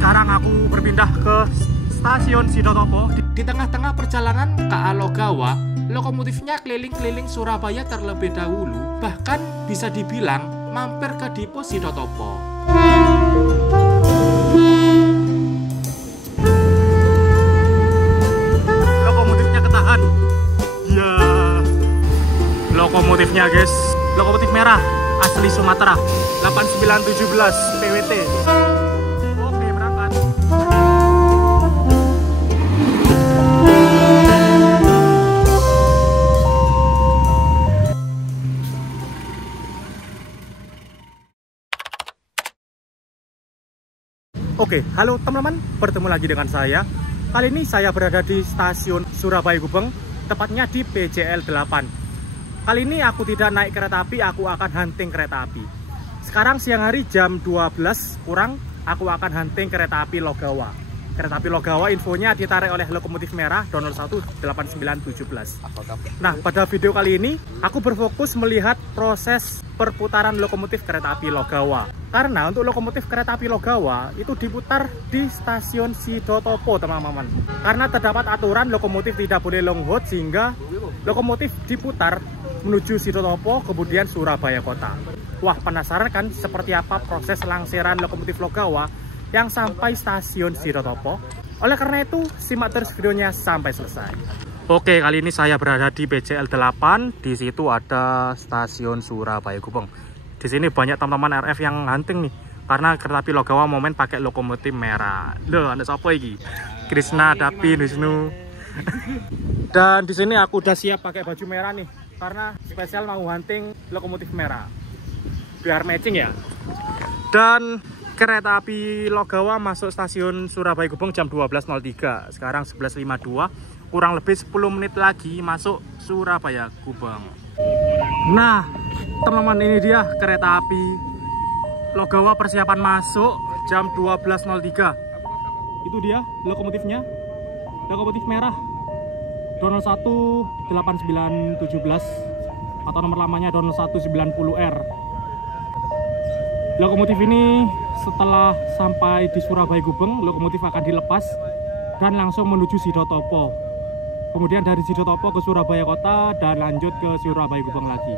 Sekarang aku berpindah ke stasiun Sidotopo. Di tengah-tengah perjalanan KA Logawa, lokomotifnya keliling-keliling Surabaya terlebih dahulu, bahkan bisa dibilang mampir ke Dipo Sidotopo. Lokomotifnya ketahan. Ya. Lokomotifnya guys, lokomotif merah asli Sumatera 8917 PWT. Oke, berangkat. Oke, halo teman-teman, bertemu lagi dengan saya. Kali ini saya berada di stasiun Surabaya Gubeng, tepatnya di PJL 8. Kali ini aku tidak naik kereta api, aku akan hunting kereta api. Sekarang siang hari jam 12 kurang, aku akan hunting kereta api Logawa. Kereta api Logawa infonya ditarik oleh lokomotif merah 2018917. Nah, pada video kali ini aku berfokus melihat proses perputaran lokomotif kereta api Logawa. Karena untuk lokomotif kereta api Logawa itu diputar di stasiun Sidotopo, teman-teman. Karena terdapat aturan lokomotif tidak boleh long hold, sehingga lokomotif diputar menuju Sidotopo kemudian Surabaya Kota. Wah, penasaran kan seperti apa proses langsiran lokomotif Logawa yang sampai stasiun Sidotopo? Oleh karena itu, simak terus videonya sampai selesai. Oke, kali ini saya berada di PJL 8. Di situ ada stasiun Surabaya Gubeng. Di sini banyak teman-teman RF yang hunting nih, karena kereta api Logawa momen pakai lokomotif merah. Loh, ada siapa lagi? Krishna, Dapi, Wisnu. Dan di sini aku udah siap pakai baju merah nih, karena spesial mau hunting lokomotif merah. Biar matching ya. Dan kereta api Logawa masuk stasiun Surabaya Gubeng jam 12.03. Sekarang 11.52. Kurang lebih 10 menit lagi masuk Surabaya Gubeng. Nah, teman-teman, ini dia kereta api Logawa persiapan masuk jam 12.03. Itu dia lokomotifnya. Lokomotif merah 2018917 atau nomor lamanya 20190R. Lokomotif ini setelah sampai di Surabaya Gubeng, lokomotif akan dilepas dan langsung menuju Sidotopo. Kemudian dari Sidotopo ke Surabaya Kota dan lanjut ke Surabaya Gubeng lagi.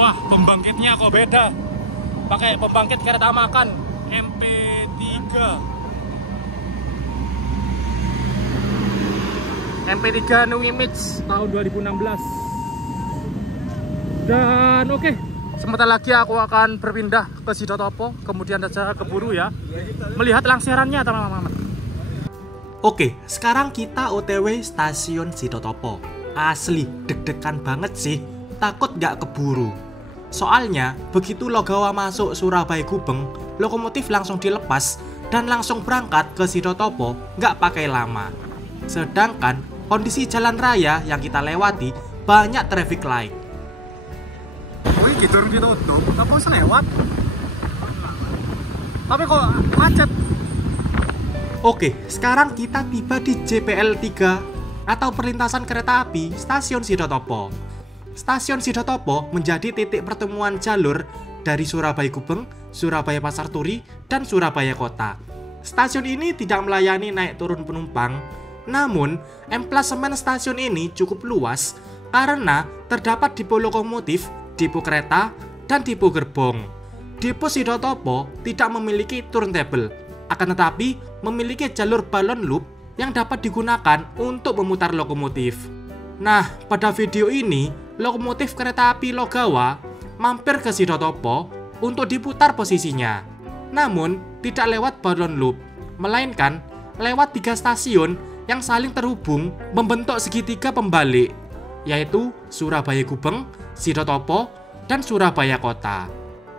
Wah, pembangkitnya kok beda. Pakai pembangkit kereta makan MP3. MP3 New Image tahun 2016. Dan oke, sebentar lagi aku akan berpindah ke Sidotopo, kemudian saja keburu ya melihat langsirannya, teman-teman. Oke, sekarang kita OTW stasiun Sidotopo. Asli, deg-degan banget sih. Takut nggak keburu. Soalnya, begitu Logawa masuk Surabaya Gubeng, lokomotif langsung dilepas dan langsung berangkat ke Sidotopo nggak pakai lama. Sedangkan, kondisi jalan raya yang kita lewati banyak traffic light. Wih, gitu ditutup, nggak usah lewat. Tapi kok macet? Oke, sekarang kita tiba di JPL 3 atau perlintasan kereta api stasiun Sidotopo. Stasiun Sidotopo menjadi titik pertemuan jalur dari Surabaya Gubeng, Surabaya Pasar Turi, dan Surabaya Kota. Stasiun ini tidak melayani naik turun penumpang, namun emplasemen stasiun ini cukup luas karena terdapat depo lokomotif, depo kereta, dan depo gerbong. Depo Sidotopo tidak memiliki turntable, akan tetapi memiliki jalur balon loop yang dapat digunakan untuk memutar lokomotif. Nah, pada video ini, lokomotif kereta api Logawa mampir ke Sidotopo untuk diputar posisinya. Namun, tidak lewat balon loop, melainkan lewat 3 stasiun yang saling terhubung membentuk segitiga pembalik, yaitu Surabaya Gubeng, Sidotopo, dan Surabaya Kota.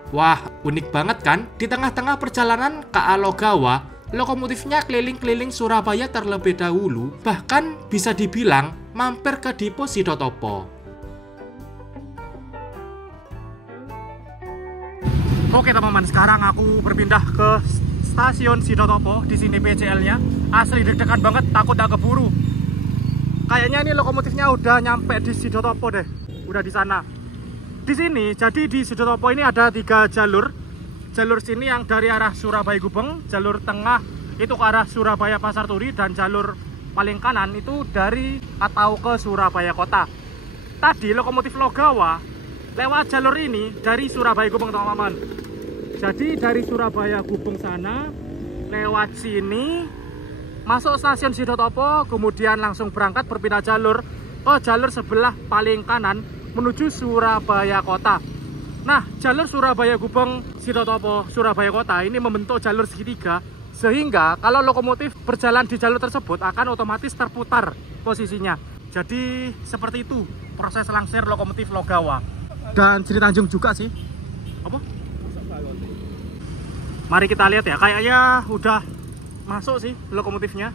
Wah, unik banget kan? Di tengah-tengah perjalanan KA Logawa, lokomotifnya keliling-keliling Surabaya terlebih dahulu, bahkan bisa dibilang mampir ke Dipo Sidotopo. Oke teman-teman, sekarang aku berpindah ke stasiun Sidotopo. Di sini PCL-nya asli deg-degan banget, takut tak keburu. Kayaknya ini lokomotifnya udah nyampe di Sidotopo deh, udah di sana. Di sini, jadi di Sidotopo ini ada 3 jalur. Jalur sini yang dari arah Surabaya Gubeng, jalur tengah itu ke arah Surabaya Pasar Turi, dan jalur paling kanan itu dari atau ke Surabaya Kota. Tadi lokomotif Logawa lewat jalur ini dari Surabaya Gubeng teman-teman. Jadi dari Surabaya Gubeng sana lewat sini masuk stasiun Sidotopo, kemudian langsung berangkat berpindah jalur ke jalur sebelah paling kanan menuju Surabaya Kota. Nah, jalur Surabaya Gubeng, Sidotopo, Surabaya Kota ini membentuk jalur segitiga, sehingga kalau lokomotif berjalan di jalur tersebut akan otomatis terputar posisinya. Jadi seperti itu proses langsir lokomotif Logawa. Dan Jiri Tanjung juga sih. Apa? Mari kita lihat ya, kayaknya udah masuk sih lokomotifnya.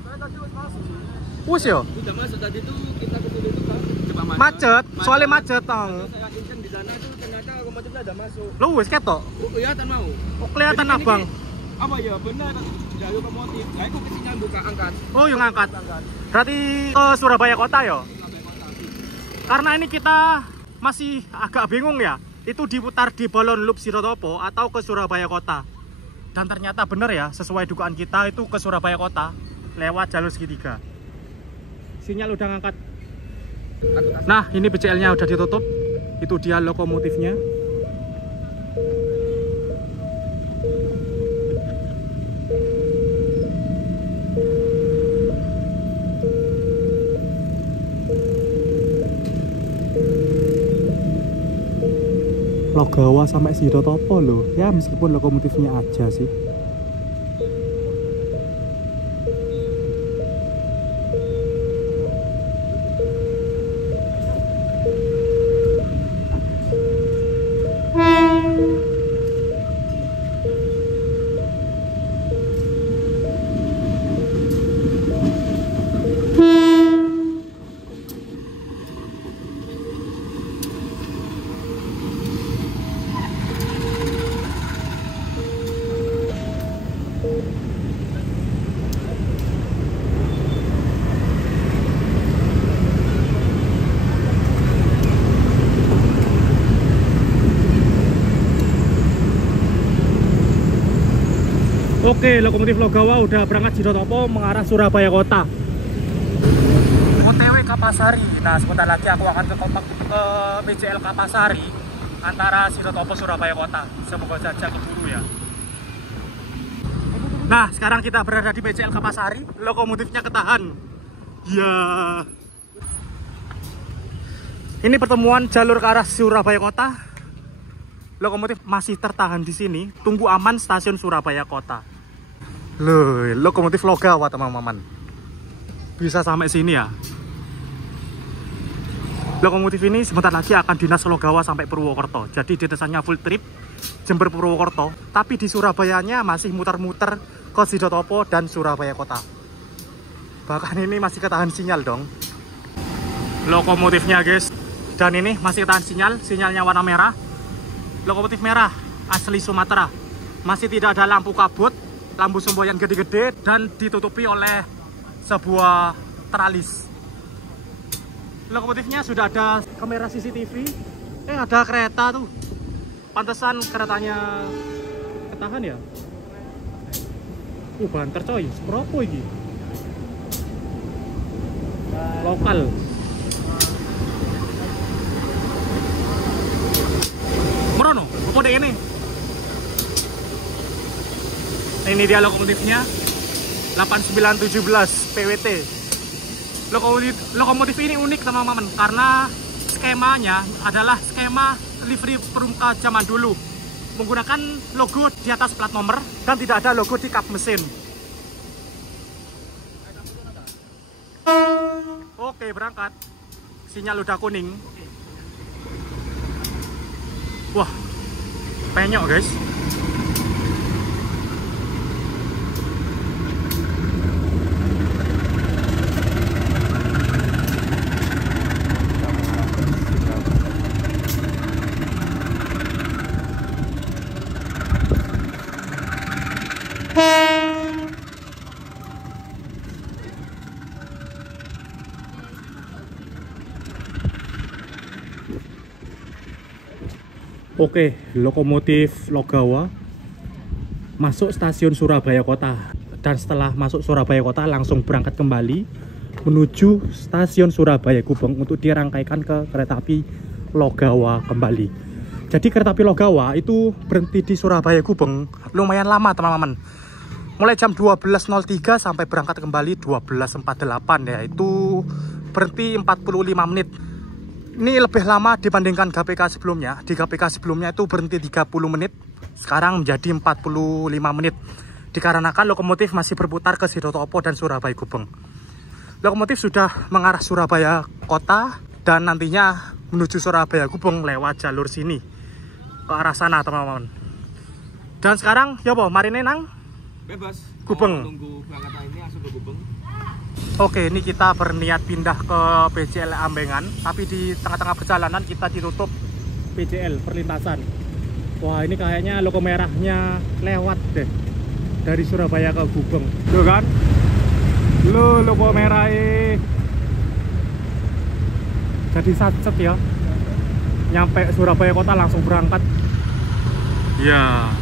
Wus ya? Udah masuk tadi tuh, kita ke situ kan. Macet, soalnya macet tang. Saya incen di sana tuh ternyata lokomotifnya udah masuk. Lo wis ketok? Oh, kelihatan mau. Oh, kelihatan abang. Apa ya benar dari lokomotif. Nah, itu kesinya buka angkat. Oh, yang ngangkat. Berarti ke Surabaya Kota ya? Karena ini kita masih agak bingung ya. Itu diputar di Balon Loop Sidotopo atau ke Surabaya Kota. Dan ternyata benar ya, sesuai dugaan kita itu ke Surabaya Kota lewat jalur segitiga. Sinyal udah ngangkat. Nah, ini BCL-nya udah ditutup. Itu dia lokomotifnya. Logawa sampai Sidotopo loh. Ya meskipun lokomotifnya aja sih. Oke, lokomotif Logawa udah berangkat Sidotopo mengarah Surabaya Kota. OTW Kapasari. Nah, sebentar lagi aku akan ke BCL Kapasari antara Sidotopo Surabaya Kota. Semoga saja keburu ya. Nah, sekarang kita berada di BCL Kapasari. Lokomotifnya ketahan. Ya. Ini pertemuan jalur ke arah Surabaya Kota. Lokomotif masih tertahan di sini. Tunggu aman stasiun Surabaya Kota. Loh, lokomotif Logawa teman-teman. Bisa sampai sini ya. Lokomotif ini sebentar lagi akan dinas Logawa sampai Purwokerto. Jadi detesannya full trip Jember Purwokerto, tapi di Surabayanya masih muter-muter ke Sidotopo dan Surabaya Kota. Bahkan ini masih ketahan sinyal dong. Lokomotifnya guys. Dan ini masih ketahan sinyal, sinyalnya warna merah. Lokomotif merah asli Sumatera. Masih tidak ada lampu kabut, lampu semboyan gede-gede, dan ditutupi oleh sebuah teralis. Lokomotifnya sudah ada kamera CCTV. Ada kereta tuh. Pantesan keretanya ketahan ya. Banter coy, sepropo iki. Lokal. Merono, apa deh ini? Ini dia lokomotifnya 8917 PWT. Lokomotif ini unik teman-teman karena skemanya adalah skema livery perumka zaman dulu, menggunakan logo di atas plat nomor dan tidak ada logo di kap mesin. Oke, berangkat. Sinyal udah kuning. Wah, penyok guys. Oke, lokomotif Logawa masuk stasiun Surabaya Kota, dan setelah masuk Surabaya Kota langsung berangkat kembali menuju stasiun Surabaya Gubeng untuk dirangkaikan ke kereta api Logawa kembali. Jadi kereta api Logawa itu berhenti di Surabaya Gubeng lumayan lama teman-teman. Mulai jam 12.03 sampai berangkat kembali 12.48 ya, itu berhenti 45 menit. Ini lebih lama dibandingkan GPK sebelumnya. Di GPK sebelumnya itu berhenti 30 menit, sekarang menjadi 45 menit. Dikarenakan lokomotif masih berputar ke Sidotopo dan Surabaya Gubeng. Lokomotif sudah mengarah Surabaya Kota dan nantinya menuju Surabaya Gubeng lewat jalur sini ke arah sana teman-teman. Dan sekarang ya apa, marine nang? Bebas. Gubeng. Tunggu berangkat ini langsung ke Gubeng. Oke, ini kita berniat pindah ke PJL Ambengan, tapi di tengah-tengah perjalanan kita ditutup PJL perlintasan. Wah, ini kayaknya logo merahnya lewat deh dari Surabaya ke Gubeng. Tuh kan? Logo merah jadi sacet ya. Nyampe Surabaya Kota langsung berangkat. Ya.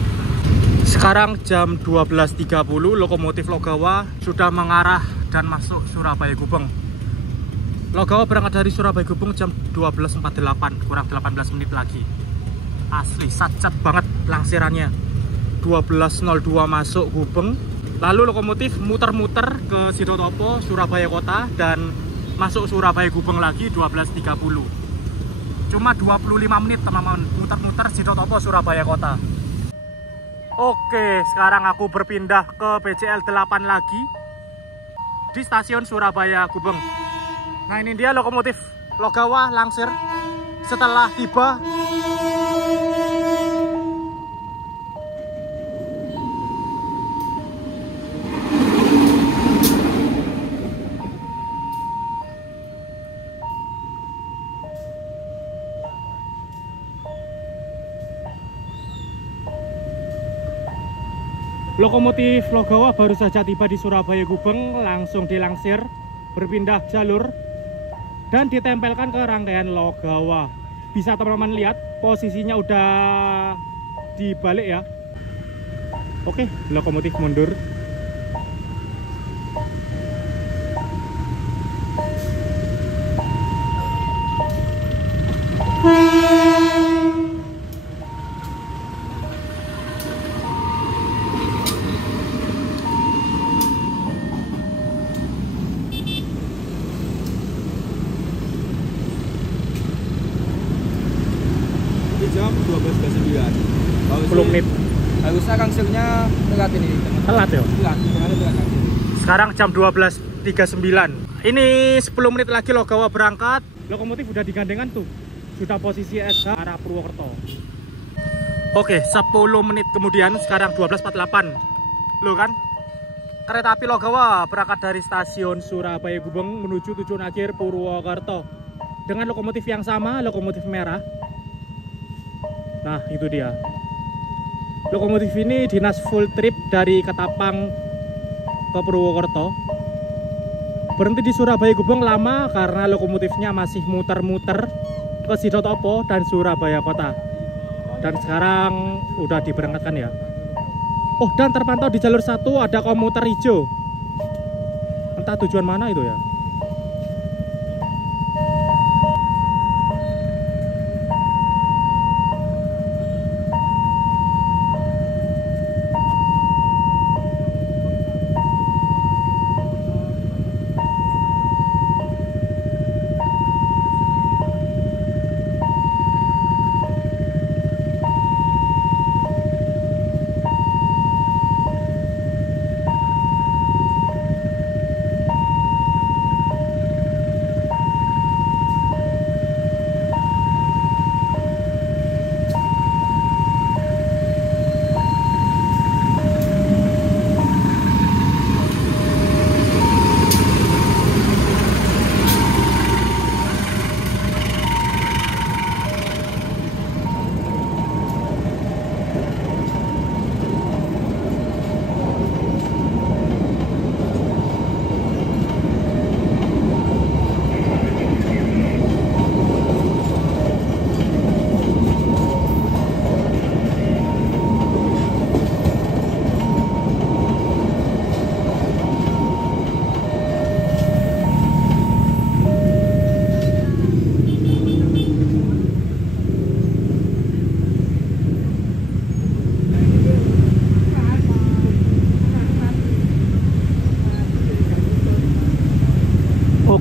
Sekarang jam 12.30, lokomotif Logawa sudah mengarah dan masuk Surabaya Gubeng. Logawa berangkat dari Surabaya Gubeng jam 12.48, kurang 18 menit lagi. Asli, sacet banget langsirannya. 12.02 masuk Gubeng, lalu lokomotif muter-muter ke Sidotopo, Surabaya Kota, dan masuk Surabaya Gubeng lagi 12.30. Cuma 25 menit teman-teman, muter-muter Sidotopo, Surabaya Kota. Oke, sekarang aku berpindah ke PJL 8 lagi di stasiun Surabaya Gubeng. Nah, ini dia lokomotif Logawa langsir setelah tiba. Lokomotif Logawa baru saja tiba di Surabaya Gubeng, langsung dilangsir, berpindah jalur, dan ditempelkan ke rangkaian Logawa. Bisa teman-teman lihat posisinya udah dibalik ya. Oke, lokomotif mundur. Jam 12.09. 10 menit. Harusnya kangsirnya telat ini. Telat ya? Telat kangsir. Sekarang jam 12.39. Ini 10 menit lagi Logawa berangkat. Lokomotif udah digandengan tuh. Sudah posisi SH arah Purwokerto. Oke, 10 menit kemudian sekarang 12.48. Loh kan? Kereta api Logawa berangkat dari stasiun Surabaya Gubeng menuju tujuan akhir Purwokerto. Dengan lokomotif yang sama, lokomotif merah. Nah, itu dia. Lokomotif ini dinas full trip dari Ketapang ke Purwokerto. Berhenti di Surabaya Gubeng lama karena lokomotifnya masih muter-muter ke Sidotopo dan Surabaya Kota. Dan sekarang udah diberangkatkan ya. Oh, dan terpantau di jalur 1 ada komuter hijau. Entah tujuan mana itu ya.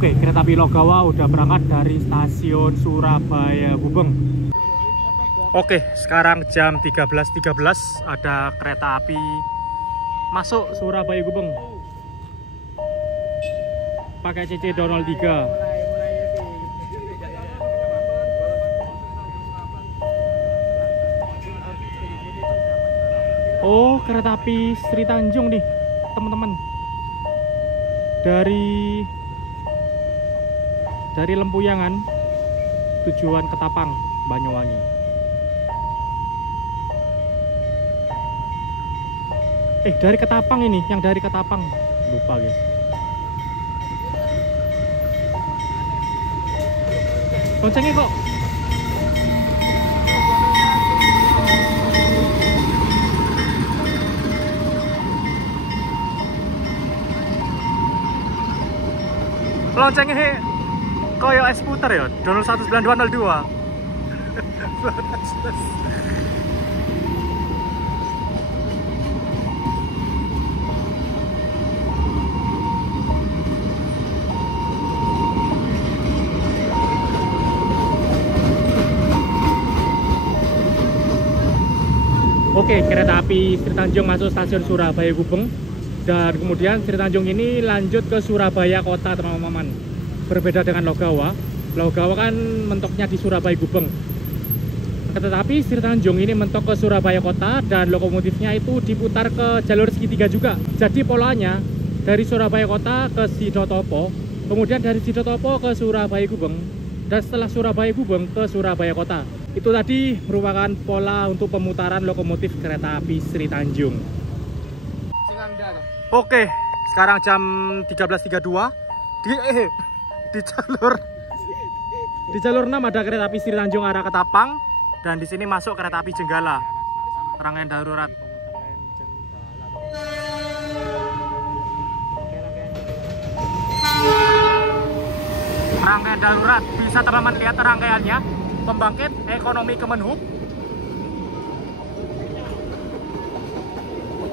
Oke, kereta api Logawa udah berangkat dari stasiun Surabaya Gubeng. Oke, sekarang jam 13.13 ada kereta api masuk Surabaya Gubeng. Pakai CC 203. Oh, kereta api Sri Tanjung nih, teman-teman. Dari Lempuyangan tujuan Ketapang, Banyuwangi. Dari Ketapang ini, yang dari Ketapang. Lupa guys. Loncengnya kok. Loncengnya koyo es puter ya, 219-202. Oke, kereta api Sri Tanjung masuk stasiun Surabaya Gubeng. Dan kemudian Sri Tanjung ini lanjut ke Surabaya Kota, teman-teman. Berbeda dengan Logawa. Logawa kan mentoknya di Surabaya Gubeng. Tetapi Sri Tanjung ini mentok ke Surabaya Kota dan lokomotifnya itu diputar ke jalur segitiga juga. Jadi polanya dari Surabaya Kota ke Sidotopo, kemudian dari Sidotopo ke Surabaya Gubeng, dan setelah Surabaya Gubeng ke Surabaya Kota. Itu tadi merupakan pola untuk pemutaran lokomotif kereta api Sri Tanjung. Oke, sekarang jam 13.32 di jalur 6 ada kereta api Sri Tanjung arah Ketapang, dan di sini masuk kereta api Jenggala rangkaian darurat. Rangkaian darurat, bisa teman-teman lihat rangkaiannya. Pembangkit ekonomi Kemenhub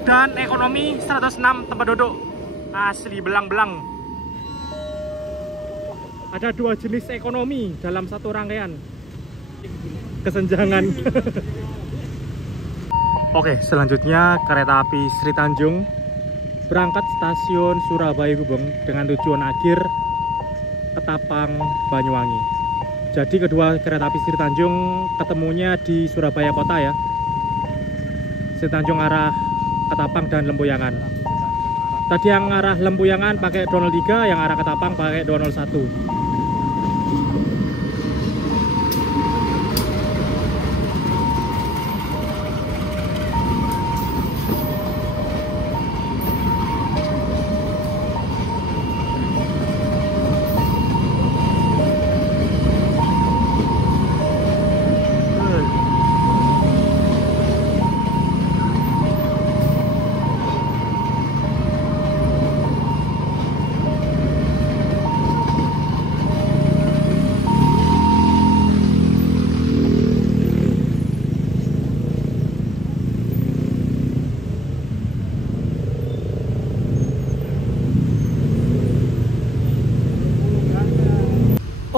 dan ekonomi 106 tempat duduk, asli belang-belang. Ada 2 jenis ekonomi dalam satu rangkaian, kesenjangan. Oke, selanjutnya kereta api Sri Tanjung berangkat stasiun Surabaya Gubeng dengan tujuan akhir Ketapang, Banyuwangi. Jadi kedua kereta api Sri Tanjung ketemunya di Surabaya Kota ya. Sri Tanjung arah Ketapang dan Lempuyangan. Tadi yang arah Lempuyangan pakai 203, yang arah Ketapang pakai 201.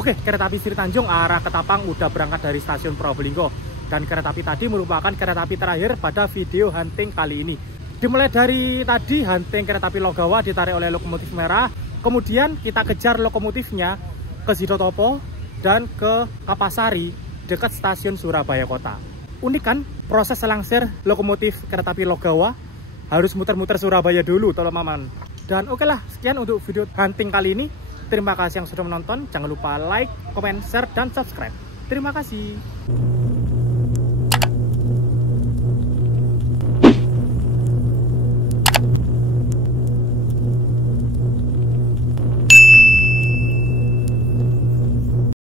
Oke, kereta api Sri Tanjung arah Ketapang udah berangkat dari stasiun Probolinggo. Dan kereta api tadi merupakan kereta api terakhir pada video hunting kali ini. Dimulai dari tadi hunting kereta api Logawa ditarik oleh lokomotif merah. Kemudian kita kejar lokomotifnya ke Sidotopo dan ke Kapasari dekat stasiun Surabaya Kota. Unik kan proses selangsir lokomotif kereta api Logawa? Harus muter-muter Surabaya dulu, teman-teman. Dan oke lah, sekian untuk video hunting kali ini. Terima kasih yang sudah menonton. Jangan lupa like, comment, share, dan subscribe. Terima kasih.